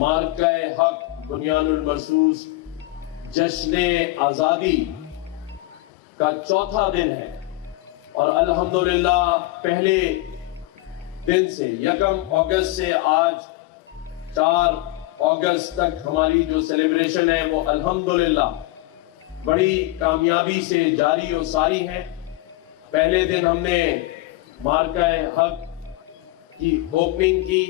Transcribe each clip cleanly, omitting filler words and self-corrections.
مارکہ حق بنیان المرصوص جشن آزادی کا چوتھا دن ہے، اور الحمدللہ پہلے دن سے 1 اگست سے آج 4 اگست تک ہماری جو سیلیبریشن ہے وہ الحمدللہ بڑی کامیابی سے جاری و ساری ہے۔ پہلے دن ہم نے مارکہ حق کی اوپننگ کی،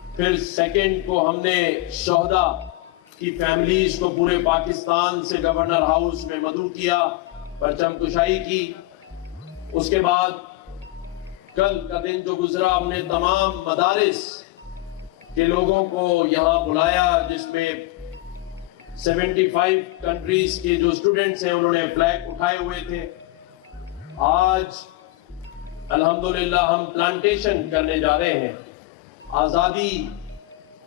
پھر سیکنڈ کو ہم نے شہداء کی فیملیز کو پورے پاکستان سے گورنر ہاؤس میں مدعو کیا، پرچم کشائی کی۔ اس کے بعد کل کا دن جو گزرا، ہم نے تمام مدارس کے لوگوں کو یہاں بلایا، جس میں 75 کنٹریز کے جو اسٹوڈنٹس ہیں انہوں نے فلیگ اٹھائے ہوئے تھے۔ آج الحمدللہ ہم پلانٹیشن کرنے جا رہے ہیں۔ آزادی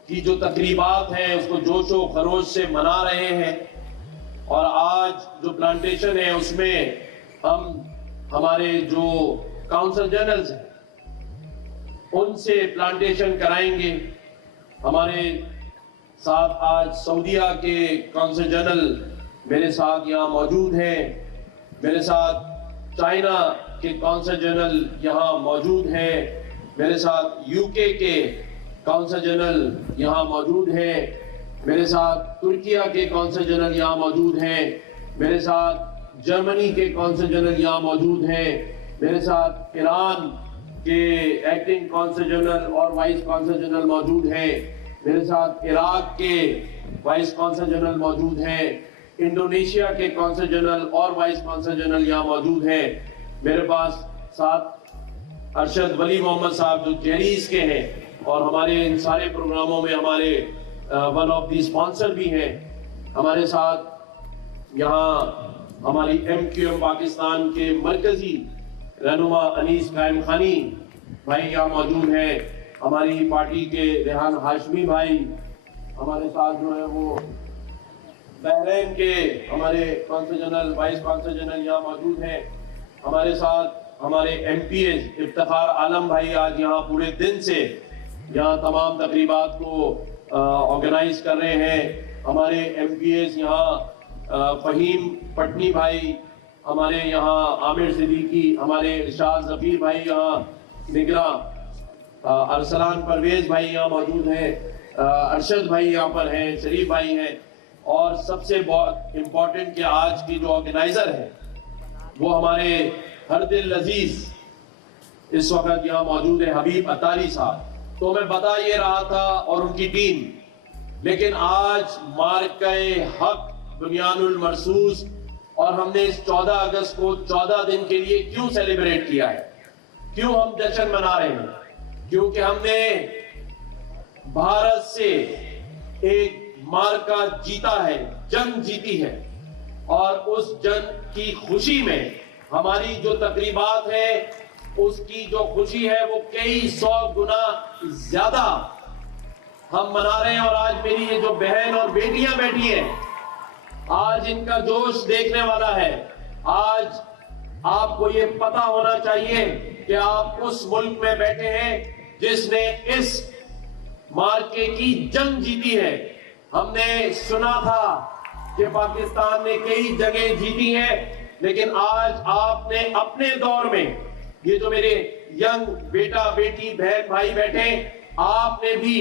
کی جو تقریبات ہیں اس کو جوش و خروش سے منا رہے ہیں، اور آج جو پلانٹیشن ہے اس میں ہم ہمارے جو کونسل جنرلز ہیں ان سے پلانٹیشن کرائیں گے۔ ہمارے ساتھ آج سعودیہ کے کونسل جنرل میرے ساتھ یہاں موجود ہیں، میرے ساتھ چائنا کے کونسل جنرل یہاں موجود ہیں، میرے ساتھ UK کے کونسل جنرل یہاں موجود ہیں، میرے ساتھ ترکیہ کے کونسل جنرل یہاں موجود ہیں، میرے ساتھ جرمنی کے کونسل جنرل یہاں موجود ہیں، میرے ساتھ ایران کے ایکٹنگ کونسل جنرل اور وائس کونسل جنرل موجود ہیں، میرے ساتھ عراق کے وائس کونسل جنرل موجود ہیں، انڈونیشیا کے کونسل جنرل اور وائس کونسل جنرل یہاں موجود ہیں، میرے پاس ساتھ ارشد ولی محمد صاحب جو جیریز کے ہیں اور ہمارے ان سارے پروگراموں میں ہمارے ون آف دی اسپانسر بھی ہیں، ہمارے ساتھ یہاں ہماری MQM پاکستان کے مرکزی رہنما انیس قائم خانی بھائی یہاں موجود ہیں، ہماری پارٹی کے ریحان ہاشمی بھائی، ہمارے ساتھ جو ہے وہ بحرین کے ہمارے consul general vice consul general یہاں موجود ہیں، ہمارے ساتھ ہمارے MPs افتخار عالم بھائی آج یہاں پورے دن سے یہاں تمام تقریبات کو آرگنائز کر رہے ہیں، ہمارے MPs یہاں فہیم پٹنی بھائی، ہمارے یہاں عامر صدیقی، ہمارے ارشاد ظفیر بھائی یہاں نگراں، ارسلان پرویز بھائی یہاں موجود ہیں، ارشد بھائی یہاں پر ہیں، شریف بھائی ہیں، اور سب سے بہت امپورٹنٹ کہ آج کی جو آرگنائزر ہے وہ ہمارے ہر دل عزیز اس وقت یہاں موجود ہے، حبیب اتاری صاحب۔ تو میں بتا یہ رہا تھا اور ان کی ٹیم، لیکن آج مارکہ حق بنیان المرصوص، اور ہم نے اس 14 اگست کو 14 دن کے لیے کیوں سیلیبریٹ کیا ہے، کیوں ہم جشن منا رہے ہیں؟ کیونکہ ہم نے بھارت سے ایک مارکہ جیتا ہے، جنگ جیتی ہے، اور اس جنگ کی خوشی میں ہماری جو تقریبات ہیں اس کی جو خوشی ہے وہ کئی 100 گنا زیادہ ہم منا رہے ہیں۔ اور آج میری یہ جو بہن اور بیٹیاں بیٹھی ہیں، آج ان کا جوش دیکھنے والا ہے۔ آج آپ کو یہ پتا ہونا چاہیے کہ آپ اس ملک میں بیٹھے ہیں جس نے اس مارکے کی جنگ جیتی ہے۔ ہم نے سنا تھا کہ پاکستان نے کئی جگہیں جیتی ہیں، لیکن آج آپ نے اپنے دور میں، یہ جو میرے ینگ بیٹا بیٹی بہن بھائی بیٹھے، آپ نے بھی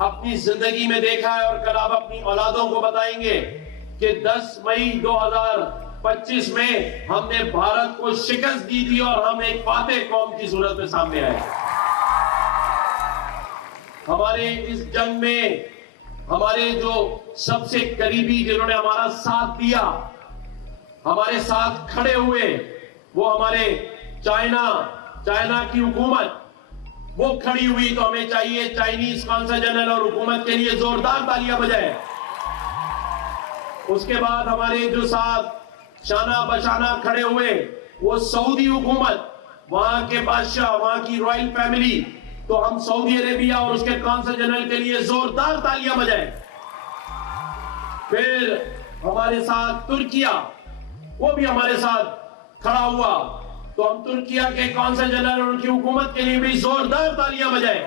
اپنی زندگی میں دیکھا ہے، اور کل آپ اپنی اولادوں کو بتائیں گے کہ 10 مئی 2025 میں ہم نے بھارت کو شکست دی تھی اور ہم ایک فاتح قوم کی صورت میں سامنے آئے۔ ہمارے اس جنگ میں ہمارے جو سب سے قریبی جنہوں نے ہمارا ساتھ دیا، ہمارے ساتھ کھڑے ہوئے، وہ ہمارے چائنا کی حکومت وہ کھڑی ہوئی، تو ہمیں چاہیے چائنیز کونسل جنرل اور حکومت کے لیے زوردار تالیاں بجائیں۔ اس کے بعد ہمارے جو ساتھ شانہ بشانہ کھڑے ہوئے وہ سعودی حکومت، وہاں کے بادشاہ، وہاں کی رائل فیملی، تو ہم سعودی عربیہ اور اس کے کونسل جنرل کے لیے زوردار تالیاں بجائیں۔ پھر ہمارے ساتھ ترکیہ، وہ بھی ہمارے ساتھ کھڑا ہوا، تو ہم ترکیہ کے کونسل جنرل اور ان کی حکومت کے لیے بھی زوردار تالیاں بجائیں۔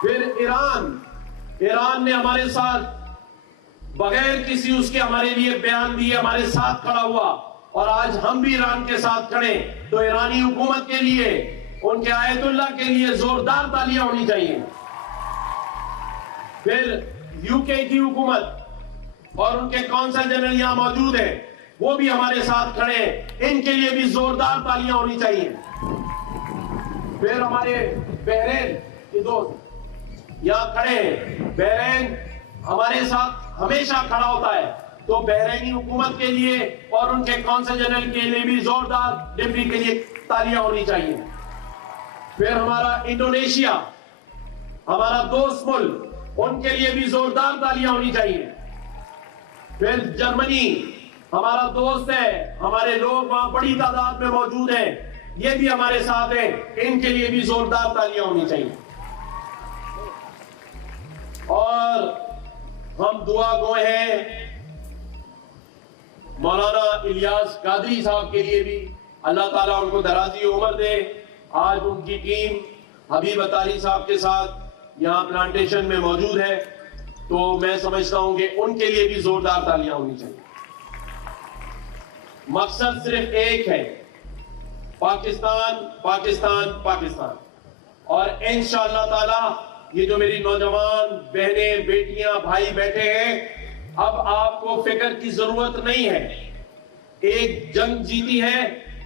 پھر ایران، ایران نے ہمارے ساتھ بغیر کسی اس کے ہمارے لیے بیان دیے ہمارے ساتھ کھڑا ہوا، اور آج ہم بھی ایران کے ساتھ کھڑے، تو ایرانی حکومت کے لیے، ان کے آیت اللہ کے لیے زوردار تالیاں ہونی چاہیے۔ پھر یو کے کی حکومت اور ان کے کونسل جنرل یہاں موجود ہیں، وہ بھی ہمارے ساتھ کھڑے ہیں، ان کے لیے بھی زوردار تالیاں ہونی چاہیے۔ پھر ہمارے بحرین کے دوست یہاں کھڑے ہیں، بحرین ہمارے ساتھ ہمیشہ کھڑا ہوتا ہے، تو بحرینی حکومت کے لیے اور ان کے کونسل جنرل کے لیے بھی زوردار ڈپٹی کے لیے تالیاں ہونی چاہیے۔ پھر ہمارا انڈونیشیا، ہمارا دوست ملک، ان کے لیے بھی زوردار تالیاں ہونی چاہیے۔ پھر جرمنی ہمارا دوست ہے، ہمارے لوگ وہاں بڑی تعداد میں موجود ہیں، یہ بھی ہمارے ساتھ ہیں، ان کے لیے بھی زوردار تالیاں ہونی چاہیے۔ اور ہم دعا گوئے ہیں مولانا الیاس قادری صاحب کے لیے بھی، اللہ تعالیٰ ان کو درازی عمر دے۔ آج ان کی ٹیم حبیب اتاری صاحب کے ساتھ یہاں پلانٹیشن میں موجود ہے، تو میں سمجھتا ہوں کہ ان کے لیے بھی زوردار تالیاں ہونی چاہیے۔ مقصد صرف ایک ہے، پاکستان پاکستان پاکستان، اور انشاءاللہ تعالی یہ جو میری نوجوان بہنیں بیٹیاں بھائی بیٹھے ہیں، اب آپ کو فکر کی ضرورت نہیں ہے۔ ایک جنگ جیتی ہے،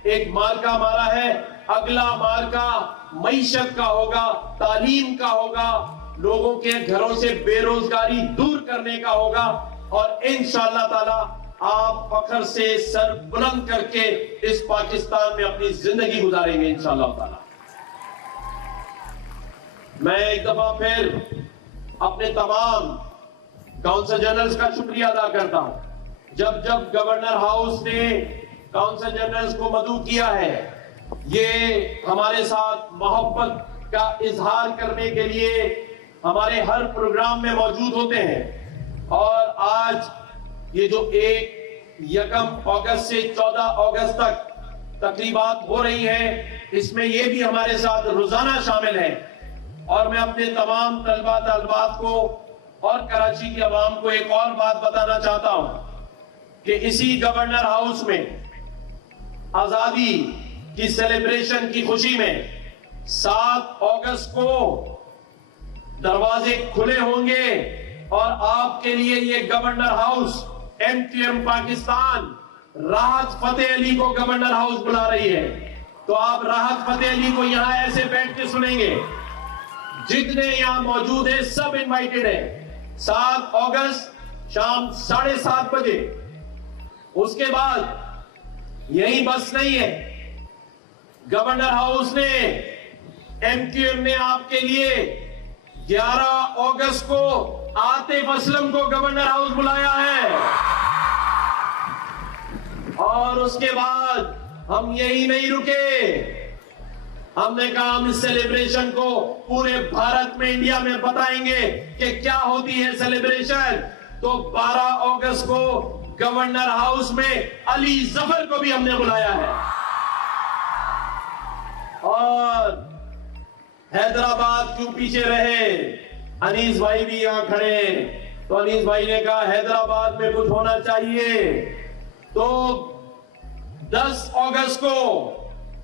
ایک مارکا مارا ہے، اگلا مارکا معیشت کا ہوگا، تعلیم کا ہوگا، لوگوں کے گھروں سے بے روزگاری دور کرنے کا ہوگا، اور انشاءاللہ تعالی آپ فخر سے سر بلند کر کے اس پاکستان میں اپنی زندگی گزاریں گے انشاءاللہ تعالی۔ میں ایک دفعہ پھر اپنے تمام کونسل جنرلز کا شکریہ ادا کرتا ہوں۔ جب جب گورنر ہاؤس نے کونسل جنرلز کو مدعو کیا ہے، یہ ہمارے ساتھ محبت کا اظہار کرنے کے لیے ہمارے ہر پروگرام میں موجود ہوتے ہیں، اور آج یہ جو 1 اگست سے 14 اگست تک تقریبات ہو رہی ہیں، اس میں یہ بھی ہمارے ساتھ روزانہ شامل ہیں، اور میں اپنے تمام طلباء طالبات کو اور کراچی کی عوام کو ایک اور بات بتانا چاہتا ہوں کہ اسی گورنر ہاؤس میں آزادی کی سیلیبریشن کی خوشی میں 7 اگست کو دروازے کھلے ہوں گے، اور آپ کے لیے یہ governor house MQM Pakistan Rahat Fateh Ali کو گورنر ہاؤس بلا رہی ہے، تو آپ راحت فتح علی کو یہاں ایسے بیٹھ کے سنیں گے۔ جتنے یہاں موجود ہیں سب انوائٹڈ ہیں، 7 اگست شام 7:30 بجے۔ اس کے بعد یہی بس نہیں ہے، گورنر ہاؤس نے MQM نے آپ کے لیے 11 اگست کو عاطف اسلم کو گورنر ہاؤس بلایا ہے، اور اس کے بعد ہم یہی نہیں رکے، ہم نے کہا ہم اس سیلیبریشن کو پورے بھارت میں، انڈیا میں بتائیں گے کہ کیا ہوتی ہے سیلیبریشن۔ تو 12 اگست کو گورنر ہاؤس میں علی ظفر کو بھی ہم نے بلایا ہے، اور حیدرآباد کیوں پیچھے رہے، انیس بھائی بھی یہاں کھڑے، تو انیس بھائی نے کہا حیدرآباد میں کچھ ہونا چاہیے، تو 10 اگست کو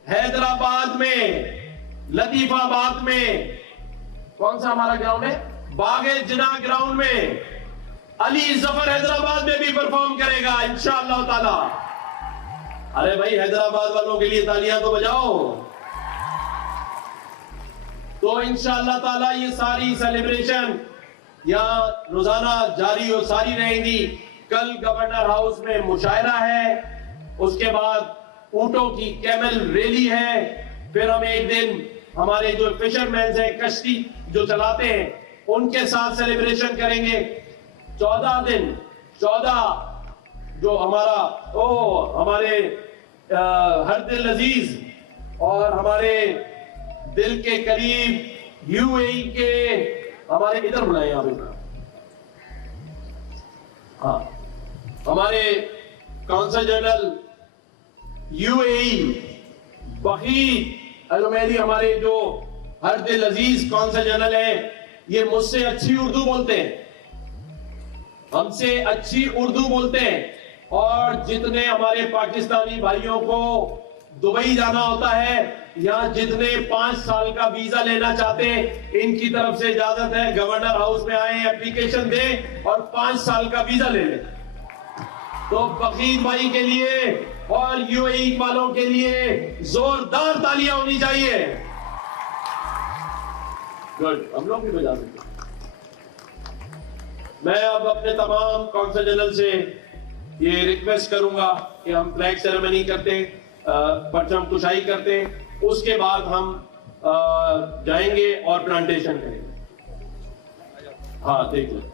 حیدرآباد میں لطیف آباد میں کون سا ہمارا گراؤنڈ ہے، باغ جناح گراؤنڈ میں علی ظفر حیدرآباد میں بھی پرفارم کرے گا انشاءاللہ تعالی۔ ارے بھائی حیدرآباد والوں کے لیے تالیاں تو بجاؤ۔ تو انشاءاللہ تعالی یہ ساری سیلیبریشن یہاں روزانہ جاری اور ساری رہیں گی۔ کل گورنر ہاؤس میں مشاعرہ ہے، اس کے بعد اونٹوں کی کیمل ریلی ہے، پھر ہم ایک دن ہمارے جو فشرمینز ہیں، کشتی جو چلاتے ہیں، ان کے ساتھ سیلیبریشن کریں گے۔ 14 دن 14 جو ہمارے ہر دل عزیز اور ہمارے دل کے قریب UAE کے ہمارے ادھر بلائیں یہاں پہ، ہاں ہمارے کونسل جنرل UAE وحید المیری، ہمارے جو ہر دل عزیز کونسل جنرل ہیں، یہ مجھ سے اچھی اردو بولتے ہیں، ہم سے اچھی اردو بولتے ہیں، اور جتنے ہمارے پاکستانی بھائیوں کو دبئی جانا ہوتا ہے، یہاں جتنے 5 سال کا ویزا لینا چاہتے ہیں، ان کی طرف سے اجازت ہے، گورنر ہاؤس میں آئیں، اپلیکیشن دیں اور 5 سال کا ویزا لے لیں۔ تو فقیر بھائی کے لیے اور یو اے ای والوں کے لیے زوردار تالیاں ہونی چاہیے۔ گڈ، ہم لوگ بھی بجا سکتے ہیں۔ میں اب اپنے تمام کونسل جنرل سے یہ ریکویسٹ کروں گا کہ ہم فلیگ سیریمنی کرتے، پرچم کشائی کرتے، اس کے بعد ہم جائیں گے اور پلانٹیشن کریں گے۔ ہاں دیکھ لیں۔